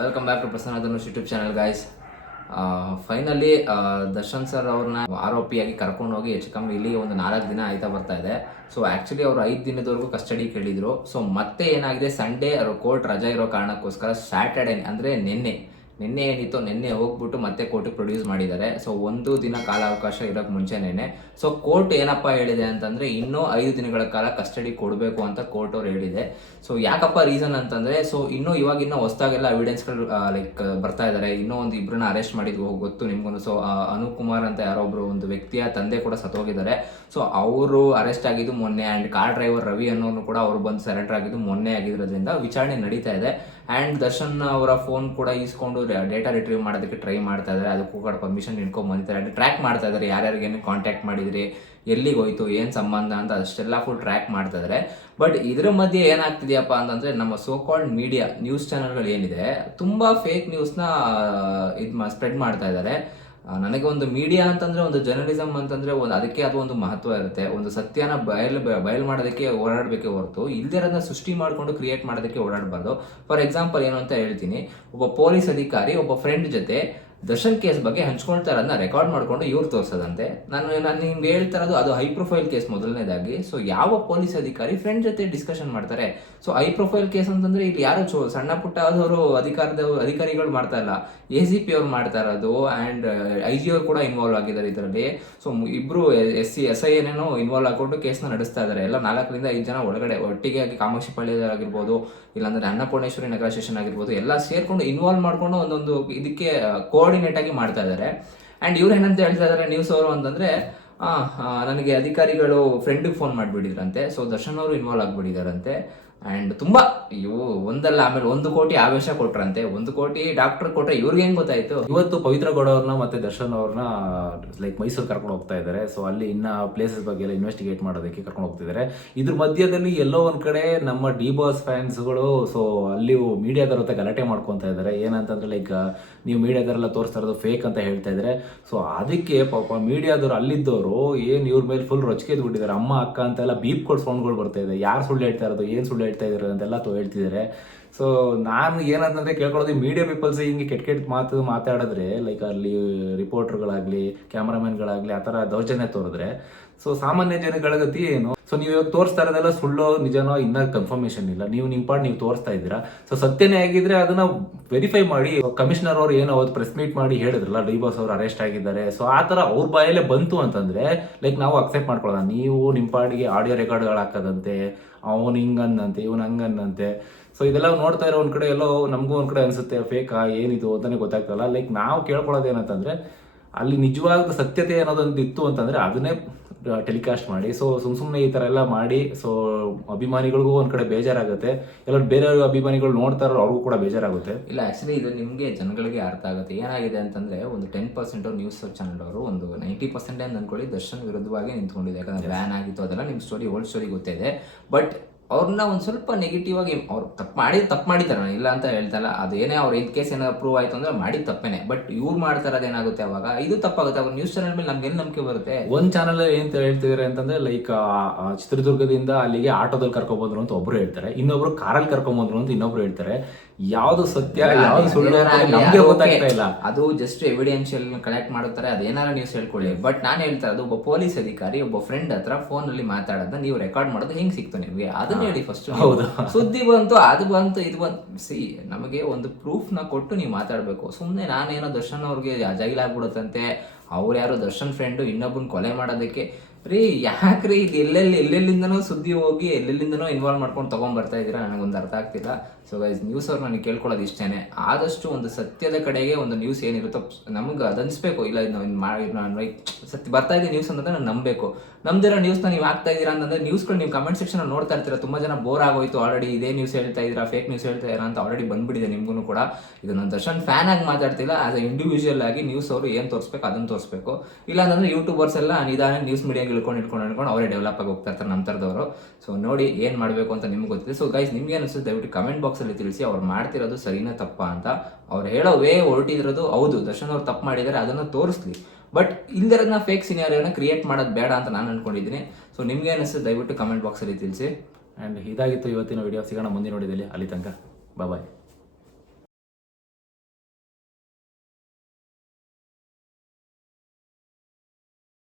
Welcome back to Prasanna Dhanush YouTube channel guys finally Darshan sir ಅವ್ರನ್ನ ಆರೋಪಿಯಾಗಿ ಕರ್ಕೊಂಡು ಹೋಗಿ ಹೆಚ್ಚು ಕಮ್ಮಿ ಇಲ್ಲಿ ಒಂದು ನಾಲ್ಕು ದಿನ ಆಯ್ತಾ ಬರ್ತಾ ಇದೆ. ಸೊ ಆ್ಯಕ್ಚುಲಿ ಅವರು ಐದು ದಿನದವರೆಗೂ ಕಸ್ಟಡಿ ಕೇಳಿದ್ರು. ಸೊ ಮತ್ತೆ ಏನಾಗಿದೆ? ಸಂಡೇ ಅವರು ಕೋರ್ಟ್ ರಜಾ ಇರೋ ಕಾರಣಕ್ಕೋಸ್ಕರ ಸ್ಯಾಟರ್ಡೆ ಅಂದರೆ ನಿನ್ನೆ ನಿನ್ನೆ ಏನಿತ್ತು ನಿನ್ನೆ ಹೋಗ್ಬಿಟ್ಟು ಮತ್ತೆ ಕೋರ್ಟಿಗೆ ಪ್ರೊಡ್ಯೂಸ್ ಮಾಡಿದ್ದಾರೆ. ಸೊ ಒಂದು ದಿನ ಕಾಲಾವಕಾಶ ಇರೋಕ್ಕೆ ಮುಂಚೆನೇ ಸೊ ಕೋರ್ಟ್ ಏನಪ್ಪ ಹೇಳಿದೆ ಅಂತಂದ್ರೆ ಇನ್ನೂ ಐದು ದಿನಗಳ ಕಾಲ ಕಸ್ಟಡಿ ಕೊಡಬೇಕು ಅಂತ ಕೋರ್ಟ್ ಅವ್ರು ಹೇಳಿದೆ. ಸೊ ಯಾಕಪ್ಪ ರೀಸನ್ ಅಂತಂದ್ರೆ ಸೊ ಇನ್ನೂ ಇವಾಗ ಇನ್ನೂ ಹೊಸದಾಗೆಲ್ಲ ಎವಿಡೆನ್ಸ್ಗಳು ಲೈಕ್ ಬರ್ತಾ ಇದ್ದಾರೆ ಇನ್ನೂ ಒಂದು ಇಬ್ಬರನ್ನ ಅರೆಸ್ಟ್ ಮಾಡಿದ್ವು, ಗೊತ್ತು ನಿಮ್ಗೂ ಸೊ ಅನುಕುಮಾರ್ ಅಂತ ಯಾರೋ ಒಬ್ಬರು ಒಂದು ವ್ಯಕ್ತಿಯ ತಂದೆ ಕೂಡ ಸತ್ತೋಗಿದ್ದಾರೆ. ಸೊ ಅವರು ಅರೆಸ್ಟ್ ಆಗಿದ್ದು ಮೊನ್ನೆ ಆ್ಯಂಡ್ ಕಾರ್ ಡ್ರೈವರ್ ರವಿ ಅನ್ನೋನು ಕೂಡ ಅವರು ಬಂದು ಸರೆಂಡರ್ ಆಗಿದ್ದು ಮೊನ್ನೆ ಆಗಿರೋದ್ರಿಂದ ವಿಚಾರಣೆ ನಡೀತಾ ಇದೆ. ಆ್ಯಂಡ್ ದರ್ಶನ್ ಅವರ ಫೋನ್ ಕೂಡ ಈಸ್ಕೊಂಡು ಡೇಟಾ ರಿಟ್ರೀವ್ ಮಾಡೋದಕ್ಕೆ ಟ್ರೈ ಮಾಡ್ತಾ ಇದ್ದಾರೆ. ಅದಕ್ಕೂ ಕೂಡ ಪರ್ಮಿಷನ್ ಇಟ್ಕೊಂಡ್ ಬಂದಿದ್ದಾರೆ. ಟ್ರ್ಯಾಕ್ ಮಾಡ್ತಾ ಇದ್ದಾರೆ. ಯಾರ್ಯಾರಿಗೇನು ಕಾಂಟ್ಯಾಕ್ಟ್ ಮಾಡಿದ್ರಿ, ಎಲ್ಲಿಗೆ ಹೋಯ್ತು, ಏನು ಸಂಬಂಧ ಅಂತ ಅಷ್ಟೆಲ್ಲ ಫುಲ್ ಟ್ರ್ಯಾಕ್ ಮಾಡ್ತಾ ಬಟ್ ಇದ್ರ ಮಧ್ಯೆ ಏನಾಗ್ತಿದೆಯಪ್ಪ ಅಂತಂದ್ರೆ ನಮ್ಮ ಸೋ ಕಾಲ್ಡ್ ಮೀಡಿಯಾ ನ್ಯೂಸ್ ಚಾನಲ್ಗಳು ಏನಿದೆ, ತುಂಬಾ ಫೇಕ್ ನ್ಯೂಸ್ನ ಇದು ಸ್ಪ್ರೆಡ್ ಮಾಡ್ತಾ ಇದ್ದಾರೆ. ನನಗೆ ಒಂದು ಮೀಡಿಯಾ ಅಂತಂದ್ರೆ, ಒಂದು ಜರ್ನಲಿಸಮ್ ಅಂತಂದ್ರೆ ಒಂದು ಅದಕ್ಕೆ ಅದು ಒಂದು ಮಹತ್ವ ಇರುತ್ತೆ. ಒಂದು ಸತ್ಯನ ಬಯಲು ಬಯಲು ಮಾಡೋದಕ್ಕೆ ಓಡಾಡಬೇಕೆ ಹೊರತು, ಇಲ್ದಿರೋದನ್ನ ಸೃಷ್ಟಿ ಮಾಡಿಕೊಂಡು ಕ್ರಿಯೇಟ್ ಮಾಡೋದಕ್ಕೆ ಓಡಾಡಬಾರ್ದು. ಫಾರ್ ಎಕ್ಸಾಂಪಲ್ ಏನು ಅಂತ ಹೇಳ್ತೀನಿ. ಒಬ್ಬ ಪೊಲೀಸ್ ಅಧಿಕಾರಿ, ಒಬ್ಬ ಫ್ರೆಂಡ್ ಜೊತೆ ದರ್ಶನ್ ಕೇಸ್ ಬಗ್ಗೆ ಹಂಚ್ಕೊಳ್ತಾ ಇರೋದನ್ನ ರೆಕಾರ್ಡ್ ಮಾಡ್ಕೊಂಡು ಇವ್ರು ತೋರಿಸೋದಂತೆ. ನಾನು ನಾನು ನಿಮ್ಗೆ ಹೇಳ್ತಾ ಇರೋದು ಅದು ಹೈ ಪ್ರೊಫೈಲ್ ಕೇಸ್ ಮೊದಲನೇದಾಗಿ. ಸೊ ಯಾವ ಪೊಲೀಸ್ ಅಧಿಕಾರಿ ಫ್ರೆಂಡ್ ಜೊತೆ ಡಿಸ್ಕಷನ್ ಮಾಡ್ತಾರೆ? ಸೊ ಹೈ ಪ್ರೊಫೈಲ್ ಕೇಸ್ ಅಂತಂದ್ರೆ ಇಲ್ಲಿ ಯಾರು ಚೋ, ಸಣ್ಣ ಪುಟ್ಟ ಆದವರು ಅಧಿಕಾರದ, ಅಧಿಕಾರಿಗಳು ಮಾಡ್ತಾ ಇಲ್ಲ. ಎ ಸಿ ಪಿ ಅವ್ರು ಮಾಡ್ತಾ ಇರೋದು ಆ್ಯಂಡ್ ಐ ಜಿ ಅವ್ರು ಕೂಡ ಇನ್ವಾಲ್ವ್ ಆಗಿದ್ದಾರೆ ಇದರಲ್ಲಿ. ಸೊ ಇಬ್ರು ಎಸ್ ಸಿ ಎಸ್ ಐ ಏನೇನೋ ಇನ್ವಾಲ್ವ್ ಆಗಿಕೊಂಡು ಕೇಸ್ನ ನಡೆಸ್ತಾ ಇದ್ದಾರೆ ಎಲ್ಲ ನಾಲ್ಕರಿಂದ ಐದು ಜನ ಒಳಗಡೆ ಒಟ್ಟಿಗೆ ಆಗಿ ಕಾಮಾಕ್ಷಿ ಆಗಿರ್ಬೋದು ಇಲ್ಲಾಂದ್ರೆ ಅನ್ನಪೂರ್ಣೇಶ್ವರಿ ನಗರ ಸ್ಟೇಷನ್ ಆಗಿರ್ಬೋದು, ಎಲ್ಲ ಸೇರ್ಕೊಂಡು ಇನ್ವಾಲ್ವ್ ಮಾಡ್ಕೊಂಡು ಒಂದೊಂದು ಇದಕ್ಕೆ ಕೋಆರ್ಡಿನೇಟ್ ಆಗಿ ಮಾಡ್ತಾ ಇದ್ದಾರೆ. ಅಂಡ್ ಇವ್ರು ಏನಂತ ಹೇಳ್ತಾ ಇದ್ದಾರೆ ನ್ಯೂಸ್ ಅವರು ಅಂತಂದ್ರೆ ಆ, ನನಗೆ ಅಧಿಕಾರಿಗಳು ಫ್ರೆಂಡಿಗೆ ಫೋನ್ ಮಾಡಿಬಿಟ್ಟಿದ್ರಂತೆ. ಸೊ ದರ್ಶನ್ ಅವರು ಇನ್ವಾಲ್ವ್ ಆಗ್ಬಿಟ್ಟಿದಾರಂತೆ ಅಂಡ್ ತುಂಬ ಇವು ಒಂದಲ್ಲ, ಆಮೇಲೆ ಒಂದು ಕೋಟಿ ಆವೇಶ ಕೊಟ್ರಂತೆ. ಒಂದು ಕೋಟಿ ಡಾಕ್ಟರ್ ಕೊಟ್ರೆ ಇವ್ರಿಗೆ ಹೆಂಗ್ ಗೊತ್ತಾಯ್ತು? ಇವತ್ತು ಪವಿತ್ರ ಗೌಡ ಅವ್ರನ್ನ ಮತ್ತೆ ದರ್ಶನ್ ಅವ್ರನ್ನ ಲೈಕ್ ಮೈಸೂರು ಕರ್ಕೊಂಡು ಹೋಗ್ತಾ ಇದ್ದಾರೆ ಸೊ ಅಲ್ಲಿ ಇನ್ನ ಪ್ಲೇಸಸ್ ಬಗ್ಗೆ ಎಲ್ಲ ಇನ್ವೆಸ್ಟಿಗೇಟ್ ಮಾಡೋದಕ್ಕೆ ಕರ್ಕೊಂಡು ಹೋಗ್ತಿದ್ದಾರೆ. ಇದ್ರ ಮಧ್ಯದಲ್ಲಿ ಎಲ್ಲೋ ಒಂದ್ ಕಡೆ ನಮ್ಮ ಡಿ ಬಾಸ್ ಫ್ಯಾನ್ಸ್ಗಳು ಸೊ ಅಲ್ಲಿ ಮೀಡಿಯಾದವ್ರ ಹತ್ರ ಗಲಾಟೆ ಮಾಡ್ಕೊಂತ ಇದ್ದಾರೆ. ಏನಂತಂದ್ರೆ ಲೈಕ್ ನೀವು ಮೀಡಿಯಾದವರೆಲ್ಲ ತೋರಿಸ್ತಾ ಇರೋದು ಫೇಕ್ ಅಂತ ಹೇಳ್ತಾ ಇದ್ದಾರೆ. ಸೊ ಅದಕ್ಕೆ ಪಾಪ ಮೀಡಿಯಾದವ್ರು ಅಲ್ಲಿದ್ದವರು ಏನು ಇವ್ರ ಮೇಲೆ ಫುಲ್ ರೊಚ್ಕೆ ಬಿಟ್ಟಿದ್ದಾರೆ ಅಮ್ಮ, ಅಕ್ಕ ಅಂತೆಲ್ಲ ಬೀಪ್ ಕೊಡ್ ಸೌಂಡ್ಗಳು ಬರ್ತಾ ಇದೆ. ಯಾರು ಸುಳ್ಳು ಹೇಳ್ತಾ ಇರೋದು, ಏನ್ ಸುಳ್ಳು ಹೇಳ್ತಾ ಇದ್ದಾರೆ ಅಂತೆಲ್ಲ ತೋ ಹೇಳ್ತಿದ್ದಾರೆ. ಸೊ ನಾನು ಏನಂತಂದ್ರೆ ಕೇಳ್ಕೊಳ್ಳೋದು ಮೀಡಿಯಾ ಪೀಪಲ್ಸ್ ಹಿಂಗೆ ಕೆಟ್ಟ ಕೆಟ್ಟ ಮಾತು ಮಾತಾಡಿದ್ರೆ ಲೈಕ್ ಅಲ್ಲಿ ರಿಪೋರ್ಟರ್ಗಳಾಗ್ಲಿ ಕ್ಯಾಮ್ರಾಮನ್ಗಳಾಗಲಿ ಆ ಥರ ದೌರ್ಜನ್ಯ ತೋರಿದ್ರೆ ಸೊ ಸಾಮಾನ್ಯ ಜನಗಳ ಗತಿ ಏನು? ಸೊ ನೀವು ಇವಾಗ ತೋರಿಸ್ತಾ ಇರೋದೆಲ್ಲ ಸುಳ್ಳೋ, ನಿಜನೋ ಇನ್ನ ಕನ್ಫರ್ಮೇಷನ್ ಇಲ್ಲ. ನೀವು ನಿಮ್ಮ ಪಾಡ್ ನೀವು ತೋರಿಸ್ತಾ ಇದ್ದೀರಾ? ಸೊ ಸತ್ಯನೇ ಆಗಿದ್ರೆ ಅದನ್ನ ವೆರಿಫೈ ಮಾಡಿ ಕಮಿಷನರ್ ಅವ್ರು ಏನೋ ಅವತ್ತು ಪ್ರೆಸ್ ಮೀಟ್ ಮಾಡಿ ಹೇಳಿದ್ರಲ್ಲ ಡಿ ಅವರು ಅರೆಸ್ಟ್ ಆಗಿದ್ದಾರೆ. ಸೊ ಆ ಥರ ಅವ್ರ ಬಾಯಲ್ಲೇ ಬಂತು ಅಂತಂದ್ರೆ ಲೈಕ್ ನಾವು ಅಕ್ಸೆಪ್ಟ್ ಮಾಡ್ಕೊಳ್ಳೋಣ. ನೀವು ನಿಮ್ಮ ಪಾಡಿಗೆ ಆಡಿಯೋ ರೆಕಾರ್ಡ್ಗಳು ಹಾಕೋದಂತೆ ಅವನು ಹಿಂಗನ್ನಂತೆ ಇವನು ಹಂಗಂದಂತೆ ಸೊ ಇದೆಲ್ಲ ನೋಡ್ತಾ ಇರೋ ಒಂದು ಕಡೆ ಎಲ್ಲೋ ನಮಗೂ ಒಂದು ಕಡೆ ಅನ್ಸುತ್ತೆ ಫೇಕಾ ಏನಿದು ಅಂತಲೇ ಗೊತ್ತಾಗ್ತಲ್ಲ ಲೈಕ್ ನಾವು ಕೇಳ್ಕೊಳ್ಳೋದು ಏನಂತಂದ್ರೆ ಅಲ್ಲಿ ನಿಜವಾದ ಸತ್ಯತೆ ಅನ್ನೋದೊಂದು ಇತ್ತು ಅಂತಂದ್ರೆ ಅದನ್ನೇ ಟೆಲಿಕಾಸ್ಟ್ ಮಾಡಿ. ಸೊ ಸುಮ್ ಸುಮ್ಮನೆ ಈ ತರ ಎಲ್ಲ ಮಾಡಿ ಸೊ ಅಭಿಮಾನಿಗಳಿಗೂ ಒಂದು ಕಡೆ ಬೇಜಾರಾಗುತ್ತೆ. ಎಲ್ಲ ಬೇರೆ ಅಭಿಮಾನಿಗಳು ನೋಡ್ತಾರೋ ಅವ್ರಿಗೂ ಕೂಡ ಬೇಜಾರಾಗುತ್ತೆ. ಇಲ್ಲ ಆ್ಯಕ್ಚುಲಿ ಇದು ನಿಮಗೆ ಜನಗಳಿಗೆ ಅರ್ಥ ಆಗುತ್ತೆ. ಏನಾಗಿದೆ ಅಂತಂದ್ರೆ ಒಂದು ಟೆನ್ ಪರ್ಸೆಂಟ್ ನ್ಯೂಸ್ ಚಾನಲ್ ಅವರು ಒಂದು ನೈಂಟಿ ಪರ್ಸೆಂಟ್ ಅನ್ಕೊಳ್ಳಿ ದರ್ಶನ್ ವಿರುದ್ಧವಾಗಿ ನಿಂತ್ಕೊಂಡಿದೆ ಯಾಕಂದ್ರೆ ಬ್ಯಾನ್ ಆಗಿತ್ತು ಅದೆಲ್ಲ ನಿಮ್ ಸ್ಟೋರಿ ಓಲ್ಡ್ ಸ್ಟೋರಿ ಗೊತ್ತಿದೆ ಬಟ್ ಅವ್ರನ್ನ ಒಂದು ಸ್ವಲ್ಪ ನೆಗೆಟಿವ್ ಆಗಿ ಅವ್ರು ತಪ್ಪು ಮಾಡಿ ತಪ್ಪು ಮಾಡಿದ್ದಾರೆ ನಾನು ಇಲ್ಲ ಅಂತ ಹೇಳ್ತಲ್ಲ ಅದು ಏನೇ ಅವ್ರು ಇನ್ ಕೇಸ್ ಏನಾದ್ರು ಪ್ರೂವ್ ಆಯ್ತು ಅಂದ್ರೆ ಮಾಡಿ ತಪ್ಪೇನೆ. ಬಟ್ ಇವ್ರು ಮಾಡ್ತಾ ಅದೇನಾಗುತ್ತೆ ಅವಾಗ? ಇದು ತಪ್ಪಾಗುತ್ತೆ. ಅವ್ರ ನ್ಯೂಸ್ ಚಾನಲ್ ಮೇಲೆ ನಮ್ಗೆ ಏನು ನಂಬಿಕೆ ಬರುತ್ತೆ? ಒಂದು ಚಾನಲ್ ಏನ್ ಹೇಳ್ತಿದಾರೆ ಅಂತಂದ್ರೆ ಲೈಕ್ ಚಿತ್ರದುರ್ಗದಿಂದ ಅಲ್ಲಿಗೆ ಆಟೋದಲ್ಲಿ ಕರ್ಕೊಬಂದ್ರು ಬಂದ್ರು ಅಂತ ಒಬ್ರು ಹೇಳ್ತಾರೆ. ಇನ್ನೊಬ್ರು ಕಾರಲ್ಲಿ ಕರ್ಕೊಂಬಂದ್ರು ಅಂತ ಇನ್ನೊಬ್ರು ಹೇಳ್ತಾರೆ. ಯಾವ್ದು ಸತ್ಯ ಯಾವ್ದು ಸುಳ್ಳು ನಮ್ಗೆ ಗೊತ್ತಾಗ್ತಾ ಇಲ್ಲ. ಅದು ಜಸ್ಟ್ ಎವಿಡೆನ್ಷಿಯಲ್ ಕಲೆಕ್ಟ್ ಮಾಡುತ್ತಾರೆ. ಅದೇನಾರ ನ್ಯೂಸ್ ಹೇಳ್ಕೊಳ್ಳಿ. ಬಟ್ ನಾನು ಹೇಳ್ತಾ ಇರೋದು ಒಬ್ಬ ಪೊಲೀಸ್ ಅಧಿಕಾರಿ ಒಬ್ಬ ಫ್ರೆಂಡ್ ಹತ್ರ ಫೋನ್ ಅಲ್ಲಿ ಮಾತಾಡೋದನ್ನ ನೀವು ರೆಕಾರ್ಡ್ ಮಾಡೋದು ಹೆಂಗ್ ಸಿಕ್ತು ನಿಮ್ಗೆ? ಅದನ್ನ ಹೇಳಿ ಫಸ್ಟ್ ಹೌದು. ಸುದ್ದಿ ಬಂತು ಅದು ಬಂತು ಇದು ಬಂತು ಸಿ ನಮಗೆ ಒಂದು ಪ್ರೂಫ್ನ ಕೊಟ್ಟು ನೀವು ಮಾತಾಡ್ಬೇಕು ಸುಮ್ನೆ ನಾನೇನೋ ದರ್ಶನ್ ಅವ್ರಿಗೆ ಜೈಲಾಗ್ಬಿಡುತ್ತಂತೆ ಅವ್ರು ಯಾರೋ ದರ್ಶನ್ ಫ್ರೆಂಡು ಇನ್ನೊಬ್ಬನ ಕೊಲೆ ಮಾಡೋದಕ್ಕೆ ರೀ, ಯಾಕ್ರಿ? ಇದು ಎಲ್ಲೆಲ್ಲಿ, ಎಲ್ಲೆಲ್ಲಿಂದನೋ ಸುದ್ದಿ ಹೋಗಿ, ಎಲ್ಲೆಲ್ಲಿಂದನೋ ಇನ್ವಾಲ್ವ್ ಮಾಡ್ಕೊಂಡು ತಗೊಂಡ್ಬರ್ತಾ ಇದ್ದೀರಾ? ನನಗೊಂದು ಅರ್ಥ ಆಗ್ತಿಲ್ಲ. ಸೊ ಗೈಸ್ ನ್ಯೂಸ್ ಅವ್ರು ನನಗೆ ಕೇಳ್ಕೊಳ್ಳೋದು ಇಷ್ಟೇ ಆದಷ್ಟು ಒಂದು ಸತ್ಯದ ಕಡೆಗೆ ಒಂದು ನ್ಯೂಸ್ ಏನಿರುತ್ತೋ, ನಮ್ಗೆ ಅದು ಇಲ್ಲ, ಇದು ನಾವು ಮಾಡಿ ನಾನು ಸತ್ಯ, ಬರ್ತಾ ಇದೆ ನ್ಯೂಸ್ ಅಂತಂದ್ರೆ ನಾನು ನಂಬಬೇಕು. ನಮ್ದಿರೋ ನ್ಯೂಸ್ನ ನೀವು ಆಗ್ತಾ ಇದ್ದೀರಾ ಅಂತಂದ್ರೆ ನ್ಯೂಸ್ಗಳು ನೀವು ಕಮೆಂಟ್ ಸೆಕ್ಷನ್ ನೋಡ್ತಾ ಇರ್ತೀರಾ. ತುಂಬಾ ಜನ ಬೋರ್ ಆಗೋಯ್ತು. ಆಲ್ರೆಡಿ ಇದೇ ನ್ಯೂಸ್ ಹೇಳ್ತಾ ಇದ್ದೀರಾ ಫೇಕ್ ನ್ಯೂಸ್ ಹೇಳ್ತಾ ಇದ್ದೀರಾ ಅಂತ ಆಲ್ರೆಡಿ ಬಂದ್ಬಿಟ್ಟಿದೆ ನಿಮ್ಗೂ ಕೂಡ. ಇದು ನಾನು ದರ್ಶನ್ ಫ್ಯಾನ್ ಆಗಿ ಮಾತಾಡ್ತಿಲ್ಲ. ಆಸ್ ಅ ಇಂಡಿವಿಜುವಲ್ ಆಗಿ ನ್ಯೂಸ್ ಅವರು ಏನು ತೋರಿಸ್ಬೇಕು ಅದನ್ನ ತೋರಿಸ್ಬೇಕು. ಇಲ್ಲ ಅಂತಂದ್ರೆ ಯೂಟ್ಯೂಬರ್ಸ್ ಎಲ್ಲ ನಿಧಾನ ನ್ಯೂಸ್ ಮೀಡಿಯಾಗೆ ಇಳ್ಕೊಂಡು ಇಟ್ಕೊಂಡು ಇಟ್ಕೊಂಡು ಅವರೇ ಡೆವಲಪ್ ಆಗಿ ಹೋಗ್ತಾ ಇರ್ತಾರೆ ನಮ್ಮ ಥರದವರು ಸೊ ನೋಡಿ ಏನು ಮಾಡಬೇಕು ಅಂತ ನಿಮ್ಗೆ ಗೊತ್ತಿದೆ. ಸೊ ಗೈಸ್ ನಿಮ್ಗೆ ಅನಿಸುತ್ತೆ? ದಯವಿಟ್ಟು ಕಮೆಂಟ್ ಬಾಕ್ಸಲ್ಲಿ ತಿಳಿಸಿ ಅವ್ರು ಮಾಡ್ತಿರೋದು ಸರಿನಾ ತಪ್ಪಾ ಅಂತ. ಅವ್ರು ಹೇಳೋ ವೇ ಹೊರಟಿರೋದು ಹೌದು. ದರ್ಶನ್ ಅವ್ರು ತಪ್ಪು ಮಾಡಿದ್ದಾರೆ, ಅದನ್ನು ತೋರಿಸ್ಲಿ. ಬಟ್ ಇಲ್ದಿರೋದನ್ನ ಫೇಕ್ ಸಿನಿಯಾರಿಯೋನ ಕ್ರಿಯೇಟ್ ಮಾಡೋದು ಬೇಡ ಅಂತ ನಾನು ಅನ್ಕೊಂಡಿದ್ದೀನಿ. ಸೊ ನಿಮ್ಗೆ ಅನಿಸುತ್ತೆ? ದಯವಿಟ್ಟು ಕಮೆಂಟ್ ಬಾಕ್ಸಲ್ಲಿ ತಿಳಿಸಿ. ಆ್ಯಂಡ್ ಇದಾಗಿತ್ತು ಇವತ್ತಿನ ವಿಡಿಯೋ ಸಿಗೋಣ ಮುಂದಿನ ನೋಡಿದಲ್ಲಿ ಅಲ್ಲಿ. ತನಕ. ಬಾಯ್